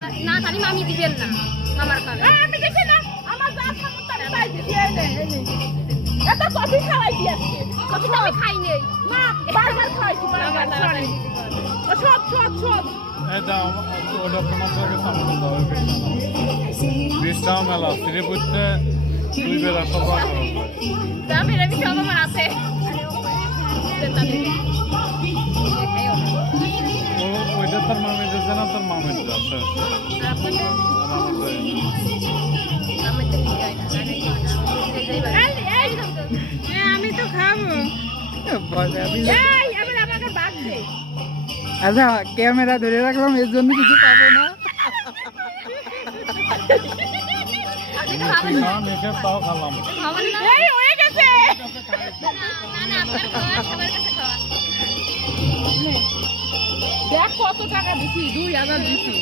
না খালি মামি দিবেন না মামার খাবে আমি দেখি না আমার যা সামর্থ্য আমি তাই দিছি এই নে এত কফি খাওয়াইছি আজকে কফি তো আমি খাই নেই না বারবার খাওয়াইছি বারবার সরি সব এই দাও ওটা তোমার থেকে সামনে দাও বিশটাও মেলা ফিরে পড়তে দুই বেলা সবার যা ফেরে আমি সব আমার আছে ওইটা তোর মামি দিচ্ছে না তোর মামির আছে আমি তো খাবো এই এবার আমাকে বাদ দে আচ্ছা ক্যামেরা ধরে রাখলাম এর জন্য কিছু পাবো না মেখে তাও খালাম এই হয়ে গেছে দেখ কত টাকা দিছি 2000 দিছি